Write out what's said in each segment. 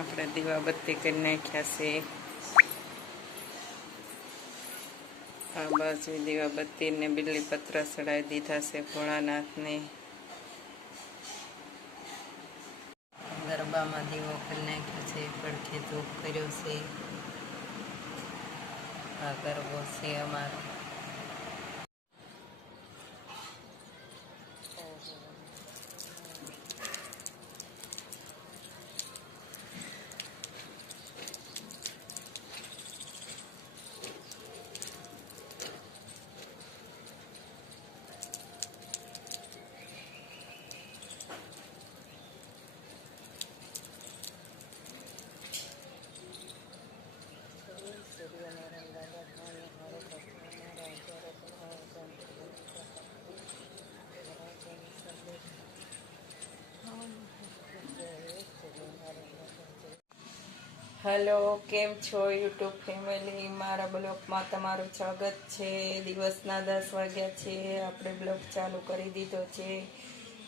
આપણે દીવાબત્તી કરી નાખ્યા છે. આ બાજુ દીવાબત્તી ને બીલીપત્ર ચડાવી દીધા છે ભોળાનાથને. ગરબામાં દીવો કરી નાખ્યો છે, પડખે ધૂપ કર્યો છે. આ ગરબો છે અમારો. હેલો, કેમ છો યુટ્યુબ ફેમિલી? મારા બ્લોગમાં તમારું સ્વાગત છે. દિવસના 10 વાગ્યા છે. આપણે બ્લોગ ચાલુ કરી દીધો છે.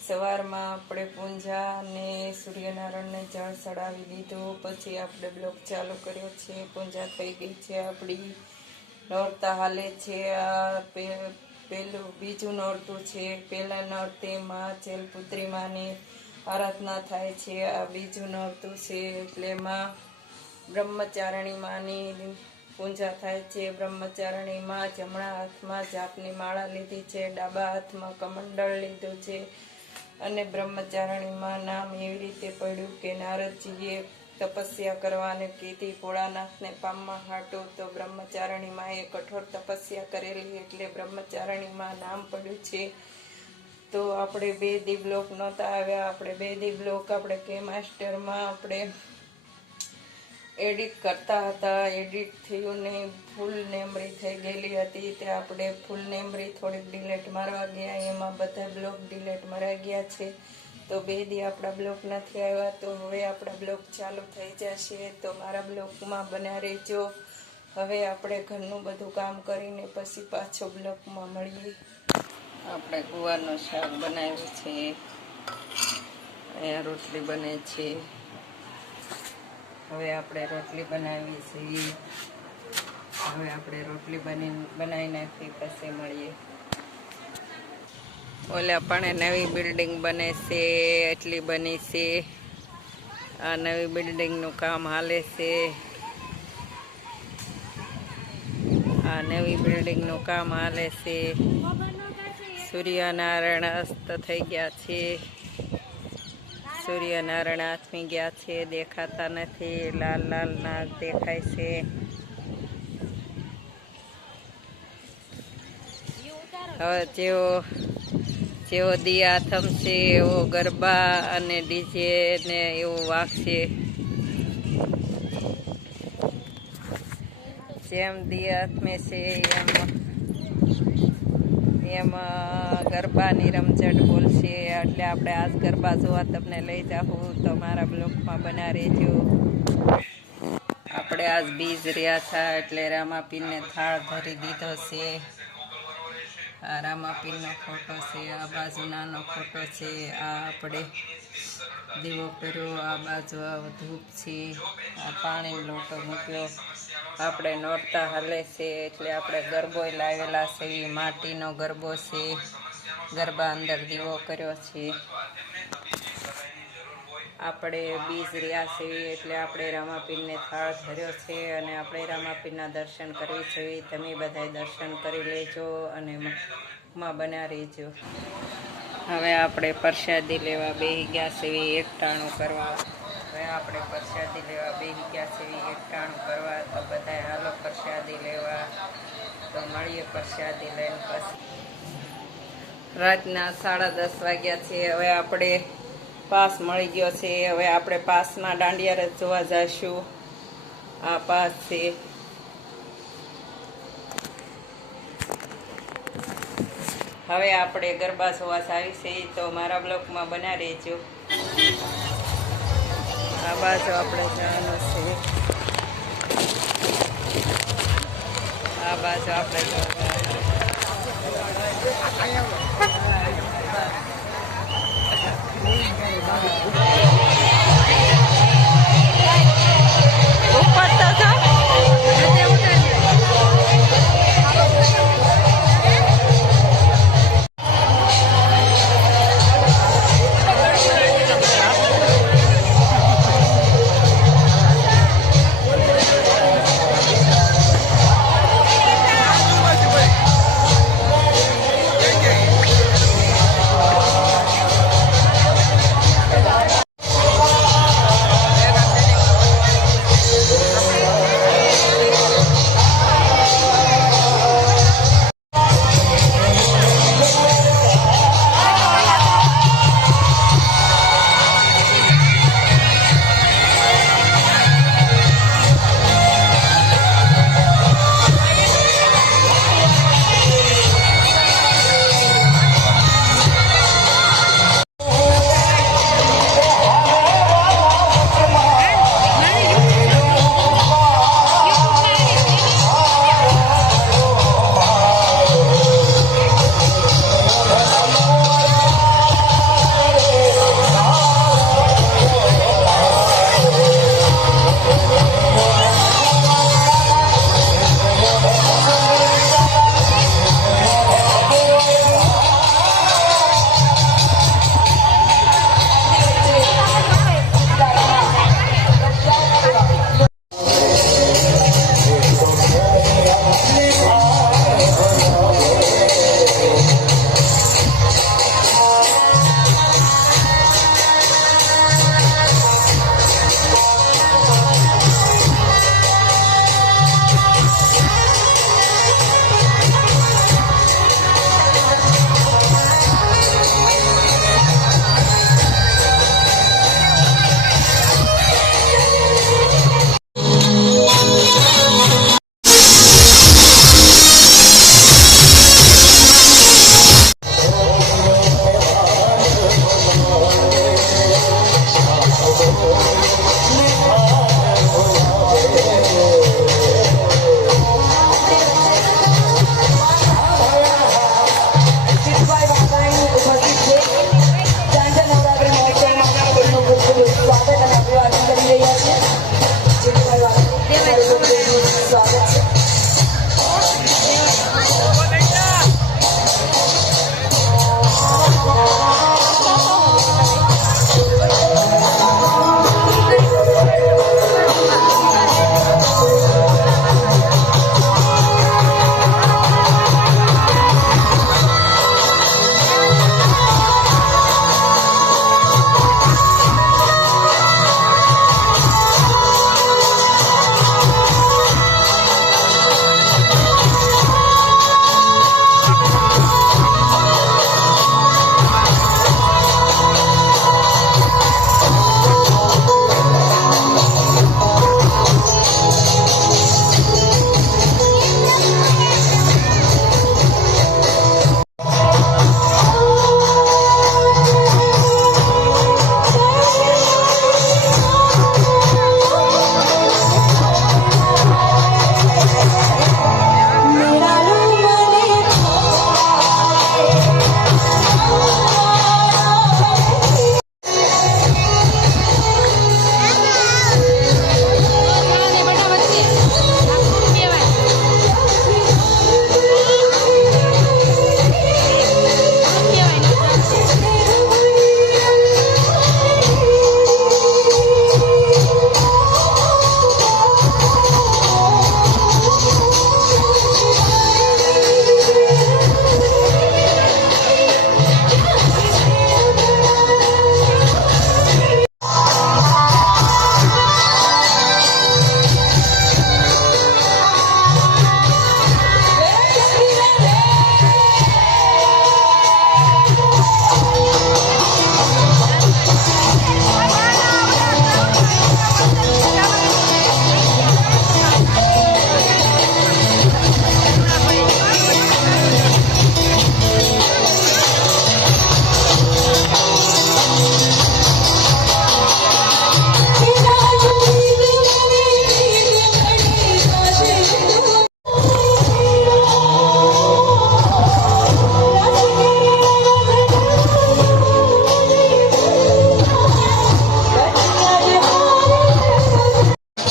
સવારમાં આપણે પૂંજા અને સૂર્યનારાયણને જળ ચડાવી દીધું, પછી આપણે બ્લોગ ચાલુ કર્યો છે. પૂંજા થઈ ગઈ છે આપણી. નોરતા હાલે છે. આ પેલું બીજું નોરતું છે. પહેલા નોરતેમાં ચેલપુત્રી માની આરાધના થાય છે. આ બીજું નોરતું છે એટલે એમાં બ્રહ્મચારણી માની પૂજા થાય છે. બ્રહ્મચારણી માં જમણા હાથમાં જાપની માળા લીધી છે, ડાબા હાથમાં કમંડળ લીધું છે. અને બ્રહ્મચારણી માં નામ એવી રીતે પડ્યું કે નારદજીએ તપસ્યા કરવાને કીધી ભોળાનાથને પામવા હાટું, તો બ્રહ્મચારણી માં એ કઠોર તપસ્યા કરેલી એટલે બ્રહ્મચારણી માં નામ પડ્યું છે. તો આપણે 2 દી બ્લોક નહોતા આવ્યા. આપણે 2 દી બ્લોક આપણે કે માસ્ટરમાં આપણે એડિટ કરતા હતા. એડિટ થયું નહીં, ફૂલ મેમરી થઈ ગયેલી હતી. તે આપણે ફૂલ મેમરી થોડીક ડિલેટ મારવા ગયા, એમાં બધા બ્લોક ડિલેટ મરાઈ ગયા છે. તો 2 દી આપણા બ્લોક નથી આવ્યા. તો હવે આપણા બ્લોક ચાલુ થઈ જશે, તો મારા બ્લોકમાં બન્યા રહેજો. હવે આપણે ઘરનું બધું કામ કરીને પછી પાછો બ્લોકમાં મળીએ. આપણે ગુવારનું શાક બનાવ્યું છે. અહીંયા રોટલી બને છે. હવે આપણે રોટલી બનાવી છીએ. હવે આપણે રોટલી બનાવી નાખી પછી મળીએ. ઓલા પણ નવી બિલ્ડિંગ બને છે, એટલી બની છે. આ નવી બિલ્ડિંગનું કામ હાલે છે. આ નવી બિલ્ડિંગનું કામ હાલે છે. સૂર્યનારાયણ અસ્ત થઈ ગયા છે. સૂર્યનારાયણ આથમી ગયા છે, દેખાતા નથી. લાલ લાલ નાગ દેખાય છે. હવે જેવો દિયા થમશે એવો ગરબા અને ડીજે ને એવું વાગશે. જેમ દિયા આથમે છે એમ ગરબાની રમઝટ બોલશે. એટલે આપણે આજ ગરબા જોવા તમને લઈ જાઉં, તો મારા બ્લોગમાં બના રહેજો. આપણે આજ બીજ રહ્યા હતા એટલે રામાપીરને થાળ ધરી દીધો છે. આ રામાપીરનો ફોટો છે, આ બાજુ નાનો ફોટો છે. આ આપણે દીવો કર્યો, આ બાજુ ધૂપ છે, આ પાણીનો લોટો મૂક્યો. આપણે નોરતા હાલે છે એટલે આપણે ગરબો લાવેલા છે. માટીનો ગરબો છે. ગરબા અંદર દીવો કર્યો છે. આપણે બીજ રહ્યા છીએ એટલે આપણે રામાપીરને થાળ ધર્યો છે અને આપણે રામાપીરના દર્શન કરવી જોઈએ. તમે બધા દર્શન કરી લેજો અને માં બના રહેજો. હવે આપણે પ્રસાદી લેવા બેસી ગયા છીએ એકટાણું કરવા. હવે આપણે પ્રસાદી લેવા બેસી ગયા છીએ એકટાણું કરવા. તો બધા હાલો પ્રસાદી લેવા. તો મળીએ પ્રસાદી લઈને પછી. રાતના 10:30 વાગ્યા છે. હવે આપણે પાસ મળી ગયો છે. હવે આપણે પાસમાં દાંડિયા રસ જોવા જઈશું. આ પાસ છે. હવે આપણે ગરબા જોવા આવી છે, તો મારા બ્લોગમાં બના રહેજો. આ બાજુ આપણે જવાનું છે. આ બાજુ આપણે જવાનું.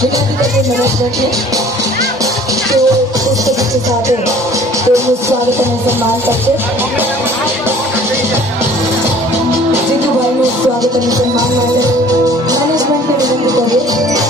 વિનંતી કરતી મેનેજમેન્ટને તેઓ પુષ્પગુચ્છ સાથે તેમનું સ્વાગત અને સન્માન કરશે. જીતુભાઈનું સ્વાગત અને સન્માન માટે મેનેજમેન્ટને વિનંતી કરીએ.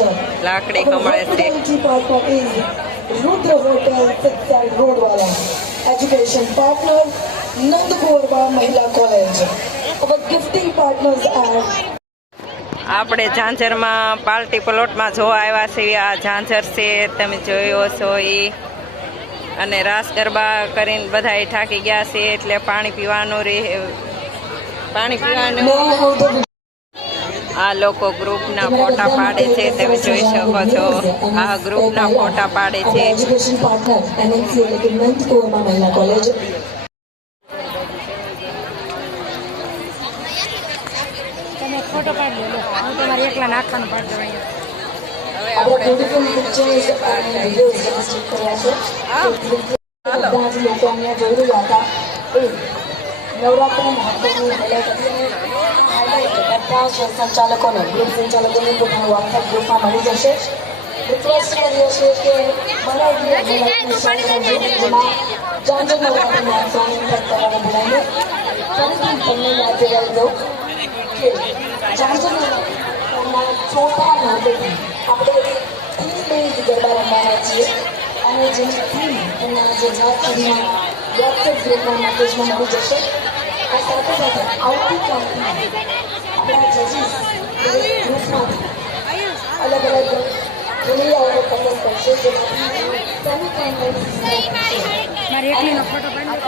culture. લાકડી Our કમળે છે. hospitality partner is Rudra Hotel, 6 side Roadwala. Education partner, Nand Gorba Mahila College. Our gifting partners are આપણે ઝાંઝરમાં પાર્ટી પ્લોટમાં જોવા આવ્યા છીએ. આ ઝાંઝર છે, તમે જોયો છો એ. અને રાસ ગરબા કરીને બધા થાકી ગયા છે એટલે પાણી પીવાનું આ લોકો ગ્રુપના ફોટા પાડે છે, તમે જોઈ શકો છો. આ ગ્રુપના ફોટા પાડે our છે. education partner, NNC Nand Gorba Mahila College. Photo પાડી લો, હું તમારે એકલા નાખવાનું પાડી દઉં અહીંયા. Our beautiful pictures and videos demonstrate કર્યા છે. બધા જ લોકો અહીંયા જોઈ રહ્યા હતા. એ નવરાત્રી મહોત્સવની highlight બધા જ સંચાલકોને, ગ્રુપ સંચાલકોને પોતાનું WhatsApp ગ્રુપમાં મળી જશે. રિક્વેસ્ટ કરીએ છીએ કે બનાવીએ highlightને share કરજો. જેમાં ઝાંઝર નવરાત્રી મહોત્સવની impact કરવાનું ભૂલાય નહીં. ફરીથી તમને યાદ દિલાવી દઉં કે ઝાંઝર નવરાત્રીના ચોથા નોરતેથી આપણે 3 days ગરબા રમવાના છીએ. અને જેની થીમ એમના ગુજરાત સુધીમાં WhatsApp ગ્રુપમાં મેસેજમાં મળી જશે. આ સાથે સાથે આવતીકાલથી આપણા જજીસ ગ્રુપમાંથી અલગ અલગ ક્રિયાઓ પસંદ કરશે. જેમાંથી મારી એકલીનો ફોટો પાડી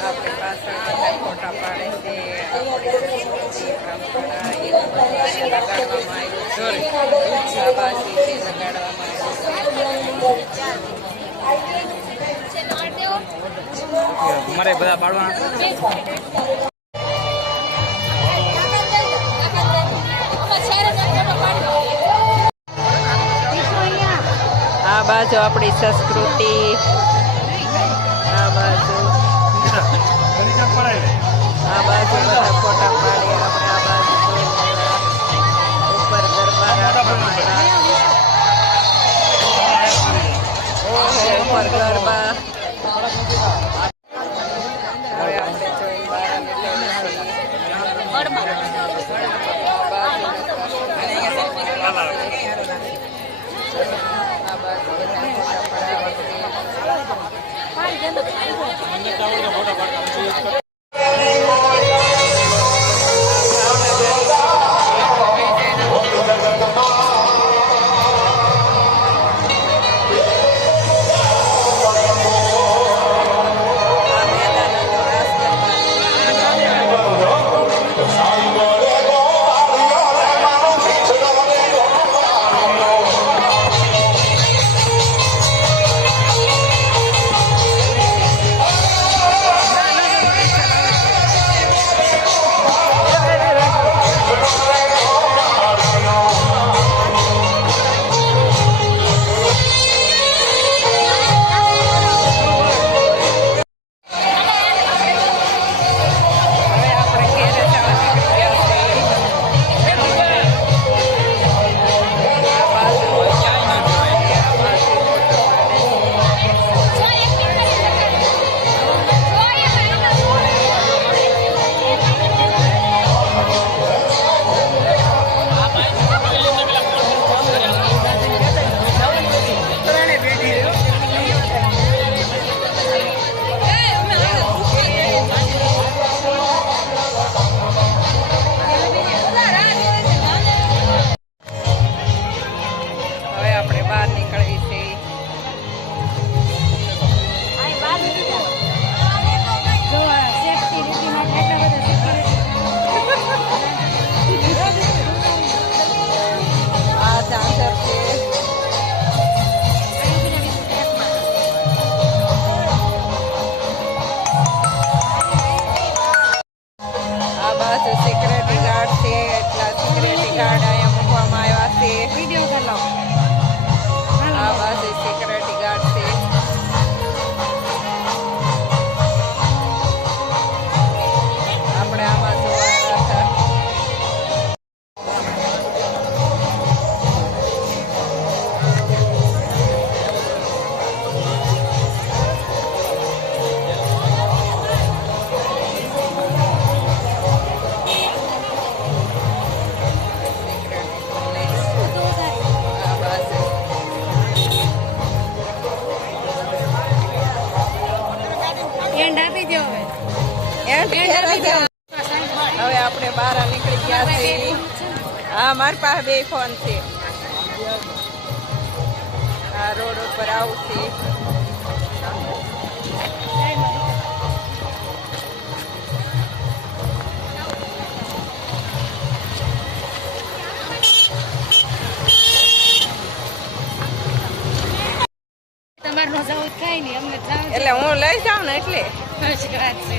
આપણી પાછળ બધા ફોટા પાડે છે. લગાડવામાં આવ્યું છે. શાબાશી લગાડવામાં આવ્યું. મારે બધા બાળવાના આ બાજુ આપણી સંસ્કૃતિ, આ બાજુ બધા ફોટા પાડી. આપણે આ બાજુ ઉપર ગરબા રાખવામાં ઉપર ગરબા. હવે આપણે જોઈ બહાર આ બાજુ બધા ફોટા પડાવવા. લઈ જાઓ. હવે આપણે બહાર નીકળી ગયા છીએ. હા, મારી પાસે 2 ફોન છે. આ રોડ ઉપર આવું છે. તમારે નો જવું કઈ નહીં, અમને જવું એટલે હું લઈ જાઉં ને એટલે સાચી વાત છે.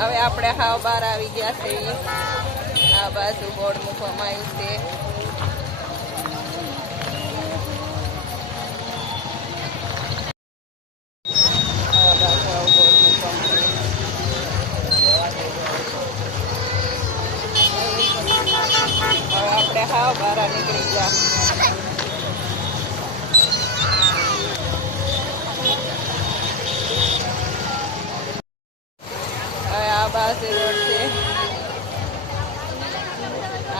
હવે આપણે હાવ બહાર આવી ગયા છે. આ બાજુ બોર્ડ મૂકવામાં આવ્યું છે. આ બાજુ આવું બોર્ડ મૂકવામાં આવ્યું. હવે આપણે હાવ બહાર નીકળી ગયા. હવે આ બાજુ રોડ છે.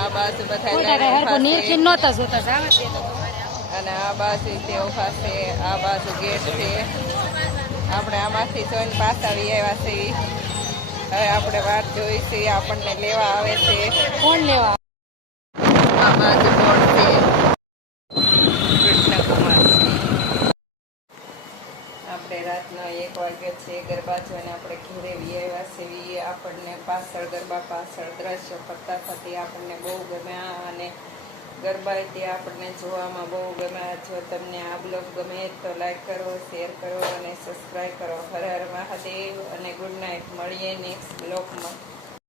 આ બાજુ બધા લાઈન ઊભા છે. નીરખી નહોતા જોતા જાવે છે તો. અને આ બાજુ તે ઊભા છે. આ બાજુ ગેટ છે. આપણે આમાંથી જોઈને પાછા આવી આવ્યા છીએ. હવે આપણે વાટ જોઈ છે. આપણને લેવા આવે છે. કોણ લેવા? આ બાજુ બોર્ડ છે. કૃષ્ણકુમાર. આપણે રાતનો 1 વાગ્યો છે. ગરબા જોઈને આપણે ઘેરે આવ્યા છીએ. આપણને પાછળ ગરબા પાછળ દ્રશ્યો કરતા થતી આપણને બહુ ગમ્યા અને ગરબા તે આપણને જોવામાં બહુ ગમ્યા. જો તમને આ બ્લોગ ગમે તો લાઈક કરો, શેર કરો અને સબસ્ક્રાઈબ કરો. હર હર મહાદેવ અને ગુડ નાઇટ. મળીએ નેક્સ્ટ બ્લોગમાં.